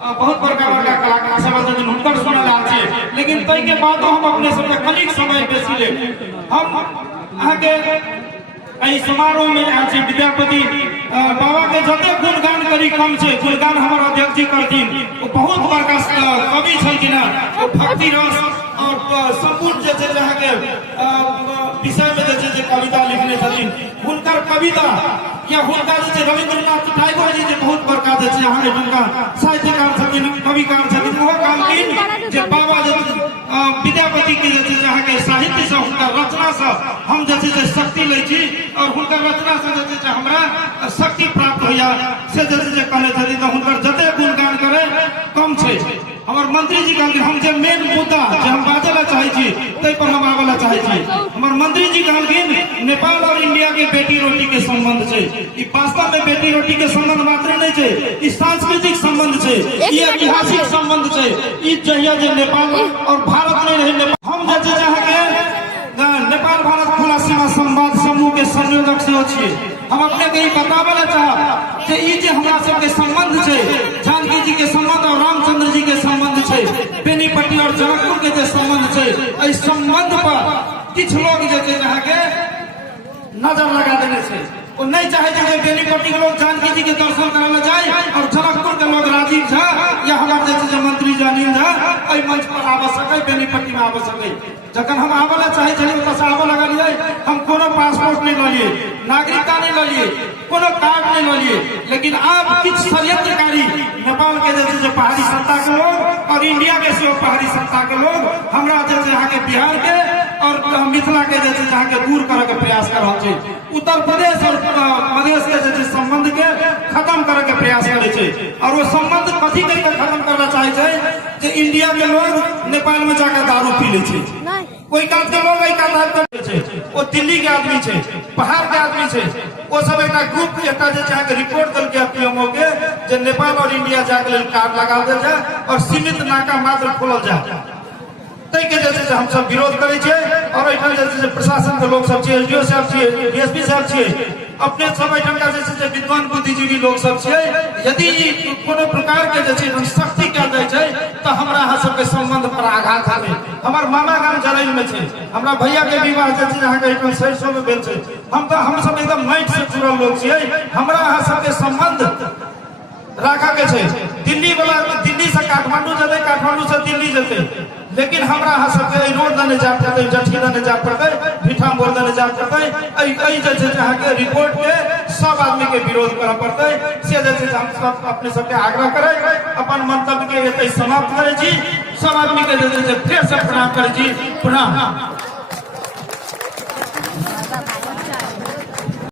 बहुत बड़का बड़का कलाकार सब छथिन हुनकर सुनल आल छै, लेकिन तै के बादो हम अपने सबके कनिक समय बेसी ले हम अहाँके एहि समारोह में आयल छी। विद्यापति बाबा के जते गुणगान करी कम छै, गुणगान हमर अध्यक्ष जी करथिन। वो बहुत बड़का कवि छलखिन, वो भक्ति रस और संपूर्ण जे छै अहाँके विषय में जे छै कविता लिखने छथिन। हुनकर कविता या हुनका जे छै रविंद्रनाथ टैगोर जी जे बहुत बड़का जे छै अहाँके हुनका साहित्यकार छथिन, कविकार छथिन। वो कहलखिन जे बाबा जे विद्यापति के जे छै अहाँके साहित्य से हुनकर रचना से हम जे छै शक्ति लै छी और हुनकर रचना से जे छै हमरा शक्ति प्राप्त होइया से जे छै कहले छथिन। तो हुनकर जते गुणगान करे कम छै। हमर मंत्री जी कहलखिन हम जे मेन मुद्दा जे हम बाजे ला चाहे छी तै पर हम आवे ला चाहे छी। हमर मंत्री जी कहलखिन नेपाल और इंडिया के बेटी रोटी के संबंध छै। ई वास्तव में बेटी रोटी के संबंध मात्र नहीं छै, ई सांस्कृतिक संबंध छै, ई ऐतिहासिक संबंध छै। ई जहिया जे नेपाल और भारत नहीं रहे, हम जे छै अहाँ के नेपाल भारत खुला सीमा संवाद समूह के संयोजक सेहो छियै। हम अपने के ई बतावे ला चाहब कि ई जे हमरा सब के संबंध छै, जानकी जी के संबंध और रामचंद्र जी के संबंध छै, बेनीपट्टी और जनकपुर के जे संबंध छै, एहि संबंध पर किछ लोग जे छै अहाँ के नजर लगा देने छै। वो नहीं चाहे कि बेनीपट्टी के लोग जानकी जी के दर्शन करने जाए और जनकपुर के लोग राजीव झा या हमारे जैसे मंत्री अनिल झा एहि मंच पर आब सके, बेनीपट्टी में आब सके। जखन हम आवे चाहे छे आवे लगलिए, हम कोनो पासपोर्ट नहीं ललिए, नागरिकता नहीं ललिए, कोनो कार्ड नहीं ललिए, लेकिन आप किछ षड्यंत्रकारी नेपाल के जैसे पहाड़ी सत्ता के लोग और इंडिया के सेहो पहाड़ी सत्ता के लोग हमरा जैसे यहाँ के बिहार के और मिथिला के जैसे जहाँ के दूर करे के प्रयास कर रहा है। उत्तर प्रदेश और मधेश के जैसे संबंध के खत्म करे के प्रयास करे छे। और वो संबंध कथी करके खत्म करना चाहे छे जे इंडिया के लोग नेपाल में जाकर दारू पी ले छे, कोई काज के लोग एक काज छे, वो दिल्ली के आदमी छे, पहाड़ के आदमी छे, वो सब एक ग्रुप एक जे रिपोर्ट दल के पीएमओ के जे नेपाल और इंडिया जाके कार्ड लगा दे जाए और सीमित नाका मात्र खोलल जाए। तै के जैसे हम सब विरोध करे छे और एठाम जैसे प्रशासन के लोग सब छे, एसडीओ साहब छे, डीएसपी साहब छे, अपने सब एठाम का जैसे विद्वान बुद्धिजीवी लोग सब छे। यदि कोनो प्रकार के जैसे सख्ती कल जाय छे तो हमरा अहाँ सबके संबंध पर आघात आवे। हमर मामा गाम जरैल में छे, हमरा भैया के विवाह जैसे अहाँ के एठाम 600 में भेल छे। हम सब एकदम माइट से जुड़ल लोग छियै, हमरा अहाँ सबके संबंध राखा के छे। दिल्ली वाला दिल्ली से काठमांडू जते, काठमांडू से दिल्ली जते, लेकिन हमरा अहाँ सबके रोड दने जा पड़ते, जठी दने जा पड़ते, भीठा मोड़ दने जा पड़ते। एहि जैसे अहाँ के रिपोर्ट के सब आदमी के विरोध करना पड़ते। से जैसे हम सब अपने सबके आग्रह करे, अपन मंतव्य के एते समाप्त करे छी। सब आदमी के जैसे फिर से प्रणाम करे छी। प्रणाम।